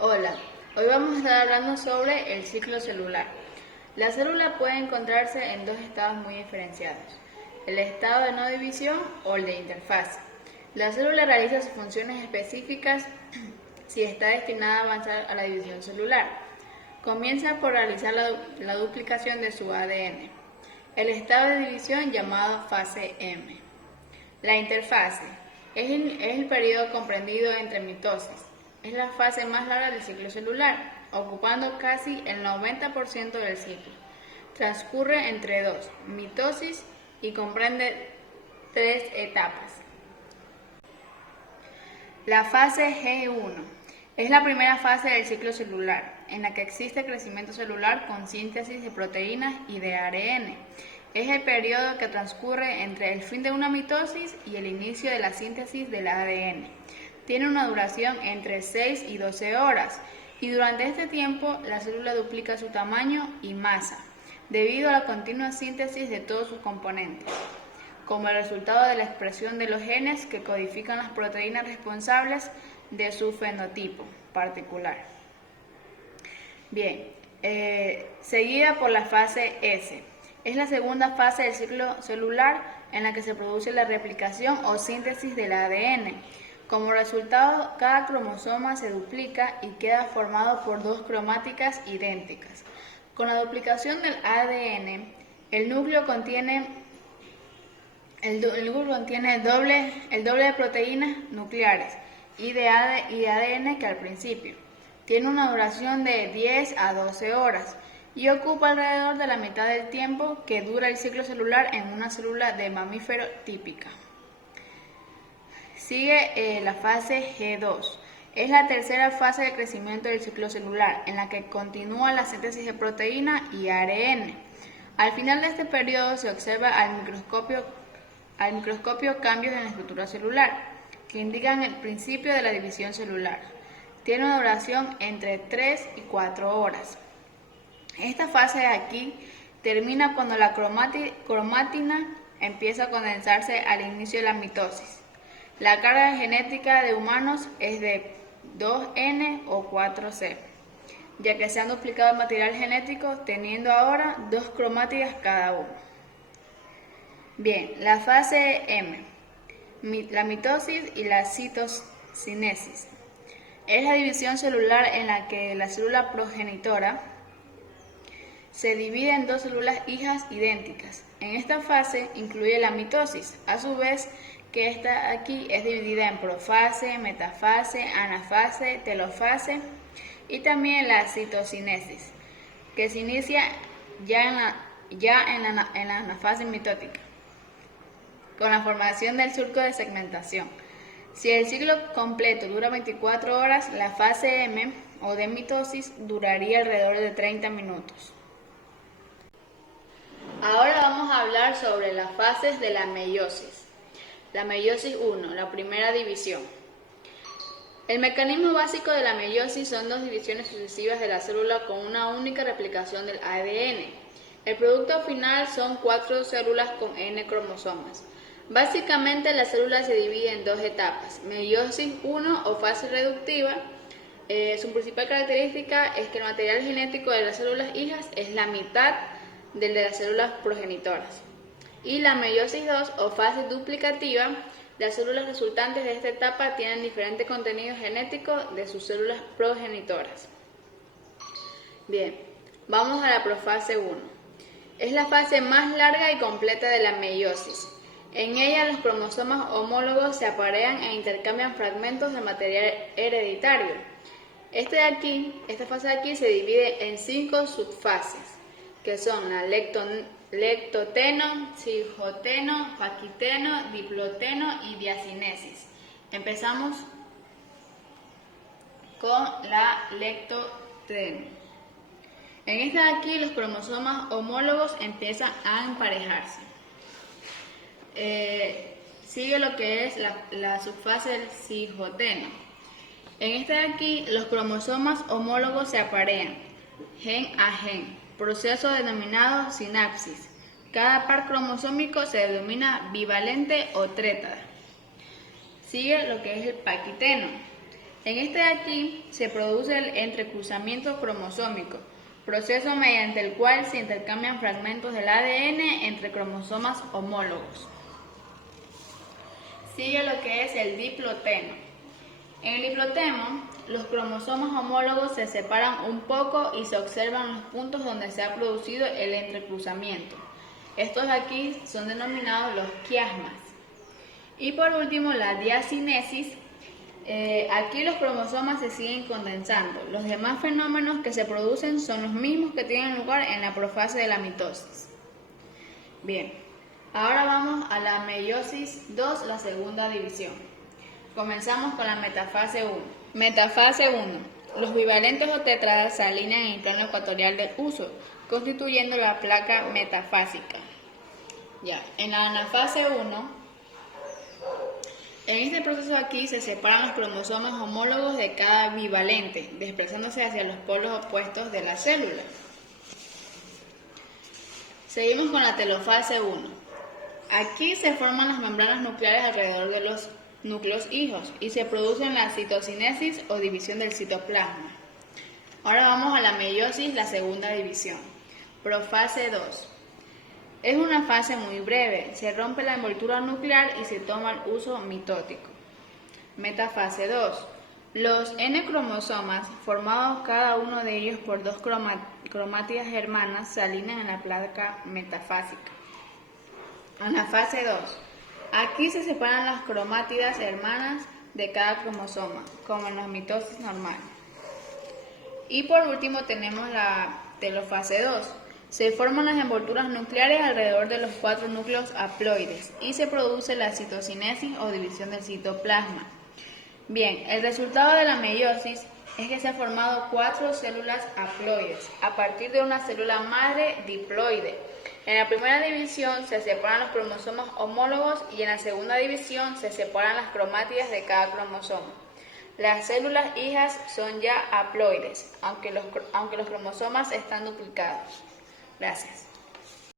Hola, hoy vamos a estar hablando sobre el ciclo celular. La célula puede encontrarse en dos estados muy diferenciados, el estado de no división o el de interfase. La célula realiza sus funciones específicas si está destinada a avanzar a la división celular. Comienza por realizar la duplicación de su ADN. El estado de división llamado fase M. La interfase es el periodo comprendido entre mitosis. Es la fase más larga del ciclo celular, ocupando casi el 90% del ciclo. Transcurre entre dos, mitosis, y comprende 3 etapas. La fase G1 es la primera fase del ciclo celular, en la que existe crecimiento celular con síntesis de proteínas y de ARN. Es el periodo que transcurre entre el fin de una mitosis y el inicio de la síntesis del ADN. Tiene una duración entre 6 y 12 horas y durante este tiempo la célula duplica su tamaño y masa debido a la continua síntesis de todos sus componentes, como el resultado de la expresión de los genes que codifican las proteínas responsables de su fenotipo particular. Bien, seguida por la fase S. Es la segunda fase del ciclo celular en la que se produce la replicación o síntesis del ADN. Como resultado, cada cromosoma se duplica y queda formado por dos cromáticas idénticas. Con la duplicación del ADN, el núcleo contiene el doble de proteínas nucleares y de ADN que al principio. Tiene una duración de 10 a 12 horas y ocupa alrededor de la mitad del tiempo que dura el ciclo celular en una célula de mamífero típica. Sigue la fase G2. Es la tercera fase de crecimiento del ciclo celular, en la que continúa la síntesis de proteína y ARN. Al final de este periodo se observa al microscopio cambios en la estructura celular, que indican el principio de la división celular. Tiene una duración entre 3 y 4 horas. Esta fase de aquí termina cuando la cromatina empieza a condensarse al inicio de la mitosis. La carga genética de humanos es de 2N o 4C, ya que se han duplicado el material genético teniendo ahora dos cromáticas cada uno. Bien, la fase M, la mitosis y la citocinesis. Es la división celular en la que la célula progenitora se divide en dos células hijas idénticas. En esta fase incluye la mitosis, a su vez que esta aquí es dividida en profase, metafase, anafase, telofase y también la citocinesis, que se inicia ya en la anafase mitótica, con la formación del surco de segmentación. Si el ciclo completo dura 24 horas, la fase M o de mitosis duraría alrededor de 30 minutos. Ahora vamos a hablar sobre las fases de la meiosis. La meiosis 1, la primera división. El mecanismo básico de la meiosis son dos divisiones sucesivas de la célula con una única replicación del ADN. El producto final son 4 células con N cromosomas. Básicamente la célula se divide en dos etapas. Meiosis 1 o fase reductiva. Su principal característica es que el material genético de las células hijas es la mitad del de las células progenitoras. Y la meiosis 2 o fase duplicativa, las células resultantes de esta etapa tienen diferente contenido genético de sus células progenitoras. Bien, vamos a la profase 1. Es la fase más larga y completa de la meiosis. En ella los cromosomas homólogos se aparean e intercambian fragmentos de material hereditario. Esta fase de aquí se divide en 5 subfases, que son la lectoteno, cigoteno, paquiteno, diploteno y diacinesis. Empezamos con la lectoteno. En esta de aquí los cromosomas homólogos empiezan a emparejarse. Sigue lo que es la subfase del cigoteno. En esta de aquí los cromosomas homólogos se aparean gen a gen, proceso denominado sinapsis. Cada par cromosómico se denomina bivalente o trétada. Sigue lo que es el paquiteno. En este de aquí se produce el entrecruzamiento cromosómico, proceso mediante el cual se intercambian fragmentos del ADN entre cromosomas homólogos. Sigue lo que es el diplotemo. En el diplotemo, los cromosomas homólogos se separan un poco y se observan los puntos donde se ha producido el entrecruzamiento. Estos de aquí son denominados los quiasmas. Y por último, la diacinesis. Aquí los cromosomas se siguen condensando. Los demás fenómenos que se producen son los mismos que tienen lugar en la profase de la mitosis. Bien, ahora vamos a la meiosis 2, la segunda división. Comenzamos con la metafase 1. Metafase 1. Los bivalentes o tetradas se alinean en el plano ecuatorial del huso, constituyendo la placa metafásica. En la anafase 1, en este proceso aquí se separan los cromosomas homólogos de cada bivalente, desplazándose hacia los polos opuestos de la célula. Seguimos con la telofase 1. Aquí se forman las membranas nucleares alrededor de los núcleos hijos y se produce la citocinesis o división del citoplasma. Ahora vamos a la meiosis, la segunda división. Profase 2. Es una fase muy breve, se rompe la envoltura nuclear y se toma el uso mitótico. Metafase 2. Los N-cromosomas, formados cada uno de ellos por dos cromátidas hermanas, se alinean en la placa metafásica. Anafase 2. Aquí se separan las cromátidas hermanas de cada cromosoma, como en la mitosis normal. Y por último tenemos la telofase 2. Se forman las envolturas nucleares alrededor de los 4 núcleos haploides y se produce la citocinesis o división del citoplasma. Bien, el resultado de la meiosis es que se han formado 4 células haploides a partir de una célula madre diploide. En la primera división se separan los cromosomas homólogos y en la segunda división se separan las cromátidas de cada cromosoma. Las células hijas son ya haploides, aunque los cromosomas están duplicados. Gracias.